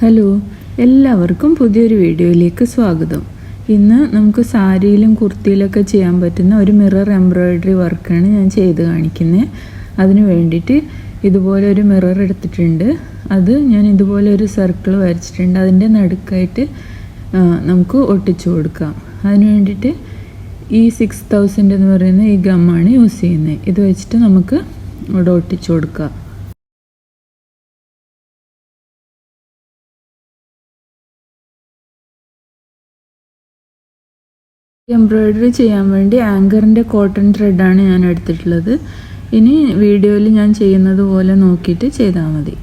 Hello, എല്ലാവർക്കും പുതിയൊരു വീഡിയോയിലേക്ക് സ്വാഗതം. ഇന്ന് നമുക്ക് സാരിയിലും കുർത്തിയിലൊക്കെ ചെയ്യാൻ പറ്റുന്ന ഒരു മിറർ എംബ്രോയിഡറി വർക്കാണ് ഞാൻ ചെയ്ത് കാണിക്കുന്നത്. അതിന് വേണ്ടിയിട്ട് ഇതുപോലെ ഒരു മിറർ എടുത്തിട്ടുണ്ട്. അത് ഞാൻ ഇതുപോലെ ഒരു സർക്കിൾ വരച്ചിട്ടുണ്ട്. അതിൻ്റെ നടുക്കായിട്ട് നമുക്ക് ഒട്ടിച്ചു കൊടുക്കാം. അതിന് വേണ്ടിയിട്ട് ഈ 6000 എന്ന് പറയുന്ന ഈ ഗമ്മാണ് യൂസ് ചെയ്യുന്നത്. ഇത് വെച്ചിട്ട് നമുക്ക് ഇവിടെ ഒട്ടിച്ചു കൊടുക്കാം. എംബ്രോയിഡറി ചെയ്യാൻ വേണ്ടി ആങ്കറിൻ്റെ കോട്ടൺ ത്രെഡാണ് ഞാൻ എടുത്തിട്ടുള്ളത്. ഇനി വീഡിയോയിൽ ഞാൻ ചെയ്യുന്നത് പോലെ നോക്കിയിട്ട് ചെയ്താൽ മതി.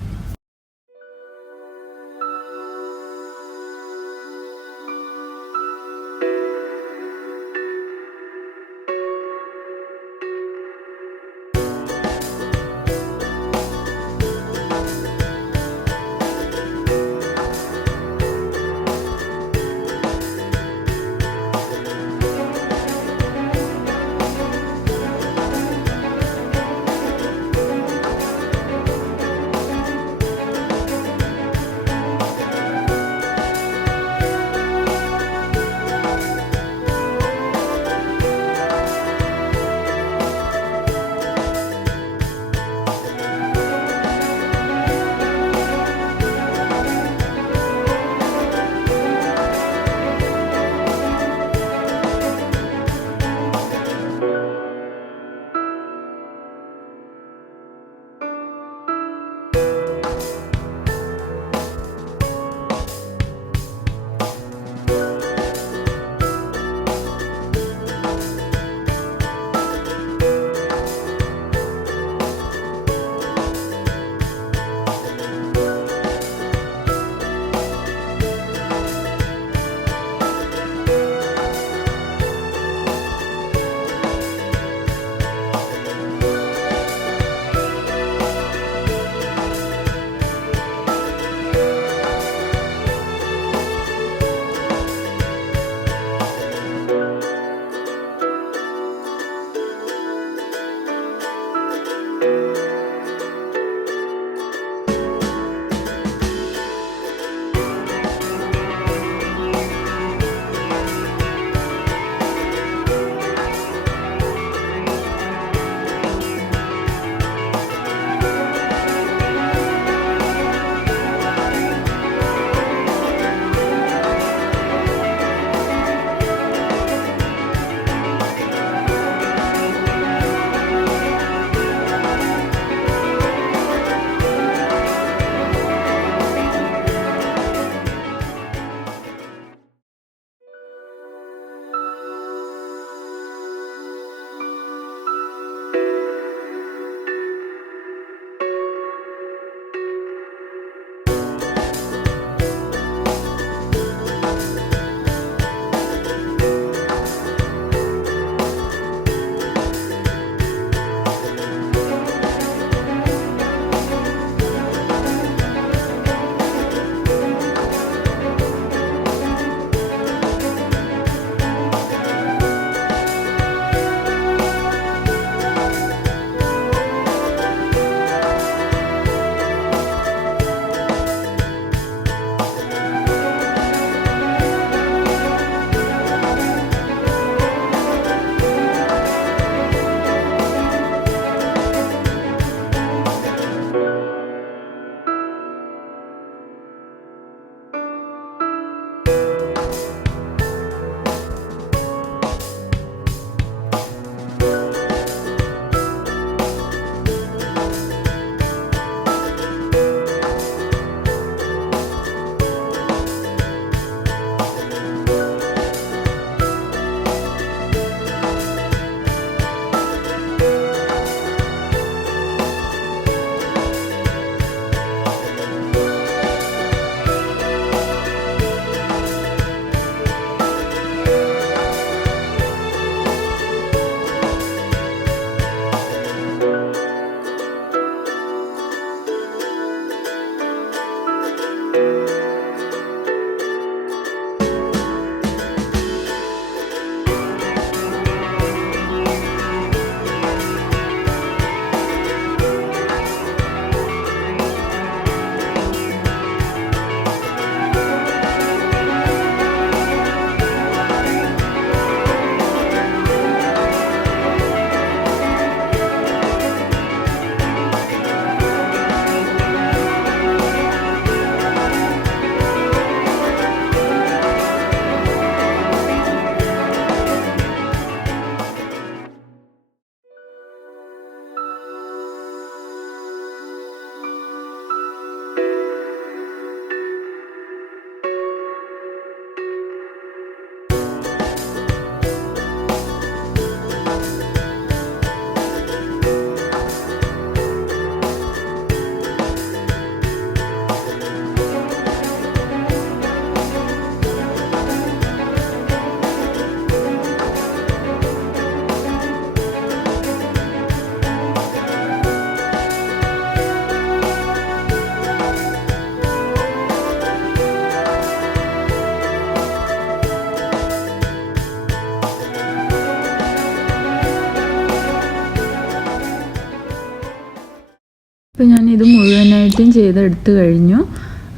അപ്പോൾ ഞാനിത് മുഴുവനായിട്ടും ചെയ്തെടുത്ത് കഴിഞ്ഞു.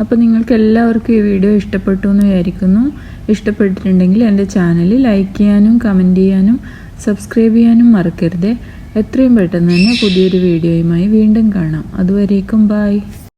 അപ്പോൾ നിങ്ങൾക്ക് എല്ലാവർക്കും ഈ വീഡിയോ ഇഷ്ടപ്പെട്ടു എന്ന് വിചാരിക്കുന്നു. ഇഷ്ടപ്പെട്ടിട്ടുണ്ടെങ്കിൽ എൻ്റെ ചാനൽ ലൈക്ക് ചെയ്യാനും കമൻറ്റ് ചെയ്യാനും സബ്സ്ക്രൈബ് ചെയ്യാനും മറക്കരുത്. എത്രയും പെട്ടെന്ന് തന്നെ പുതിയൊരു വീഡിയോയുമായി വീണ്ടും കാണാം. അതുവരേക്കും ബൈ.